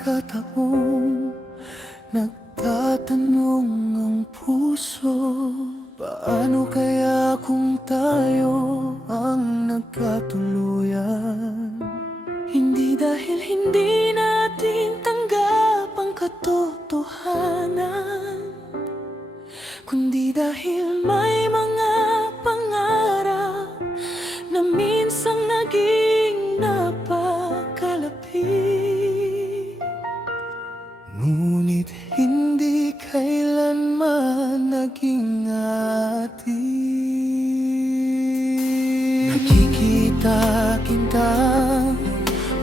pagkakataon, nagtatanong ang puso, paano kaya kung tayo ang nagkatuluyan? Hindi dahil hindi natin tanggap ang katotohanan, kundi dahil may mga pangarap na minsang naging napakalapit, ngunit hindi kailanman naging atin. Nakikita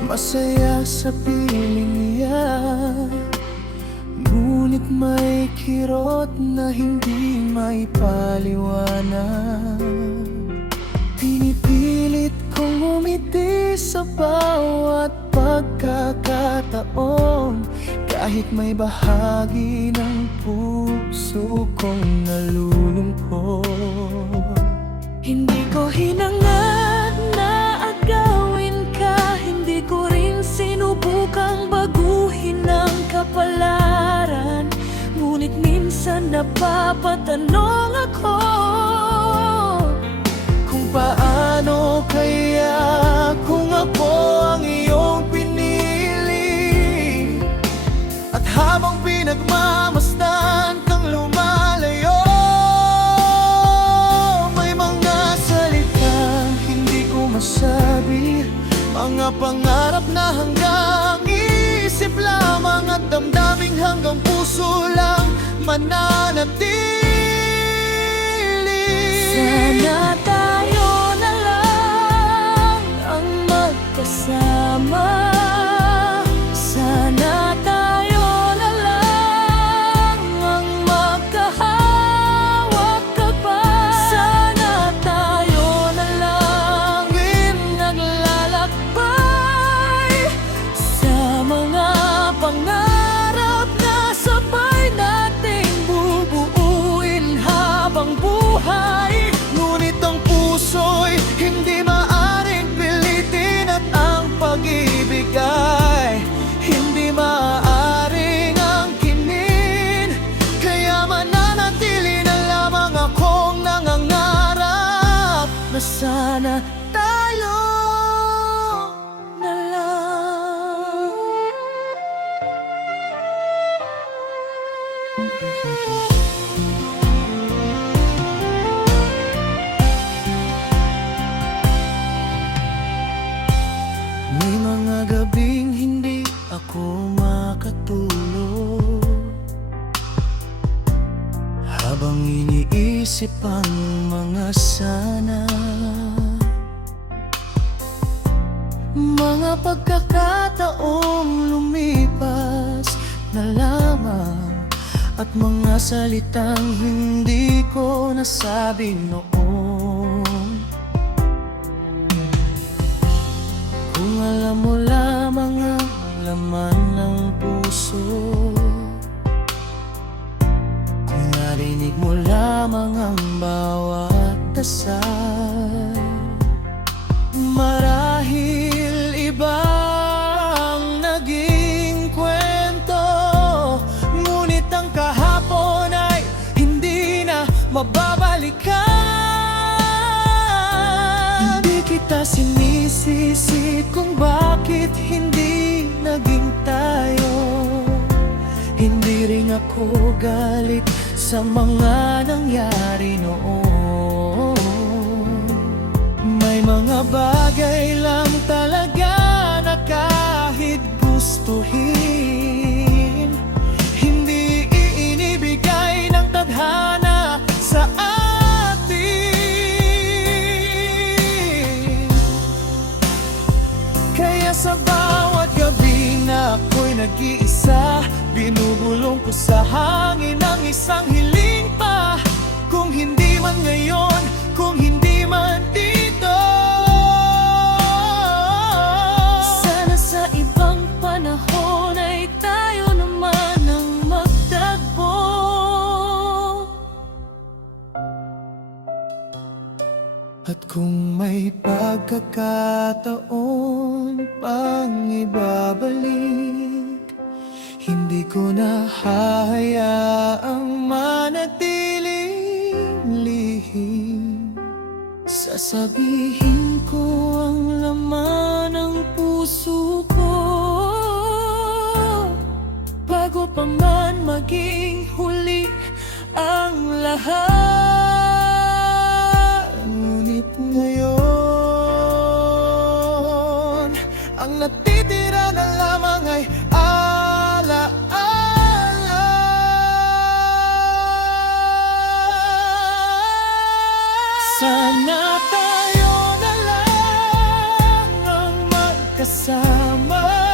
masaya sa piling iyan, ngunit may kirot na hindi maipaliwanag. Pinipilit kong umiti sa bawat pagkakataon, kahit may bahagi ng puso kong nalulungkot. Hindi ko hinangad na agawin ka, hindi ko rin sinubukang baguhin ang kapalaran, ngunit minsan napapatanong ako kung paano kaya kung ako ang iyong pinili, at habang pinagmamasdan kang lumalayo, may mga salitang hindi ko masabi, mga pangarap na hanggang isip lamang, at damdaming hanggang puso lang mananatili. Sana tayo na lang ang magkasama, sana tayo na lang ang magkahawak kapag, sana tayo na lang naglalakbay sa mga pangarap na sabay nating bubuuin habang buhay. Ngunit ang puso'y hindi maaring pilitin, at ang pag-ibig ay hindi maaaring angkinin. Kaya mananatili na lamang akong nangangarap na sana tayo na lang. May mga gabing hindi ako makatulog, habang iniisip ang mga sana, mga pagkakataong lumipas na lamang, at mga salitang hindi ko nasabi noon. Kung alam mo lamang ang laman ng puso, kung narinig mo lamang ang bawat dasal, marahil ibang naging kwento, ngunit ang kahapon ay hindi na mababalikan. Hindi kita sinisisi kung bakit hindi naging tayo, hindi rin ako galit sa mga nangyari noon. May mga bagay lang talaga na kahit gustuhin, hindi iinibigay ng tadhana sa atin. Kaya sa bawat gabi na ako'y nag-iisa, binubulong ko sa hangin ang isang hiling pa. Kung hindi man ngayon, kung hindi man dito, sana sa ibang panahon ay tayo naman ang magtagpo. At kung may pagkakataon pang ibabalik Sabihin ko ang laman ng puso ko bago pa man maging huli ang lahat. Ngunit ngayon, ang natitira na lamang ay alaala. Sana tayo na lang ang magkasama.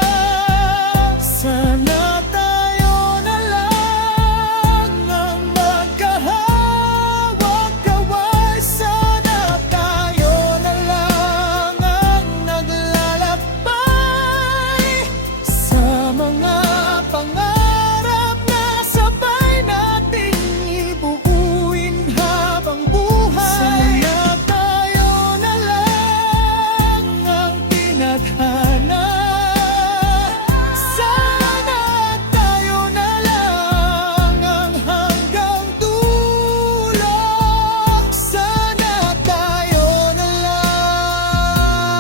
Sana tayo na lang ang magkahawag-kaway. Sana tayo na lang ang naglalakbay sa mga pangarap na sabay nating ibuuin habang buhay. Sana tayo na lang ang tinadhana. Sana tayo na lang ang hanggang dulo. Sana tayo na lang.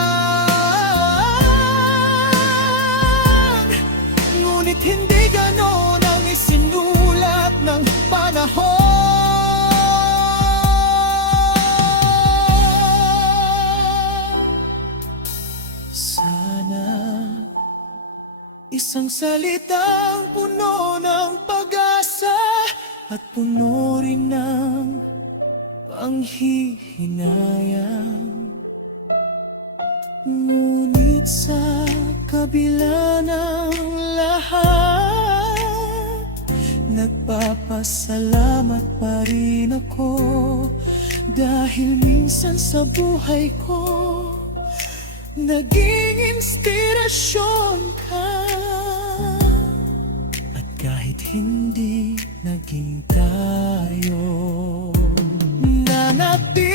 Ngunit hindi ganon ang isinulat ng panahon. Sana isang salitang puno ng pag-asa at puno rin ng panghihinayang. Ngunit sa kabila ng lahat, nagpapasalamat pa rin ako dahil minsan sa buhay ko naging inspirasyon ka. At kahit hindi naging tayo, nanatili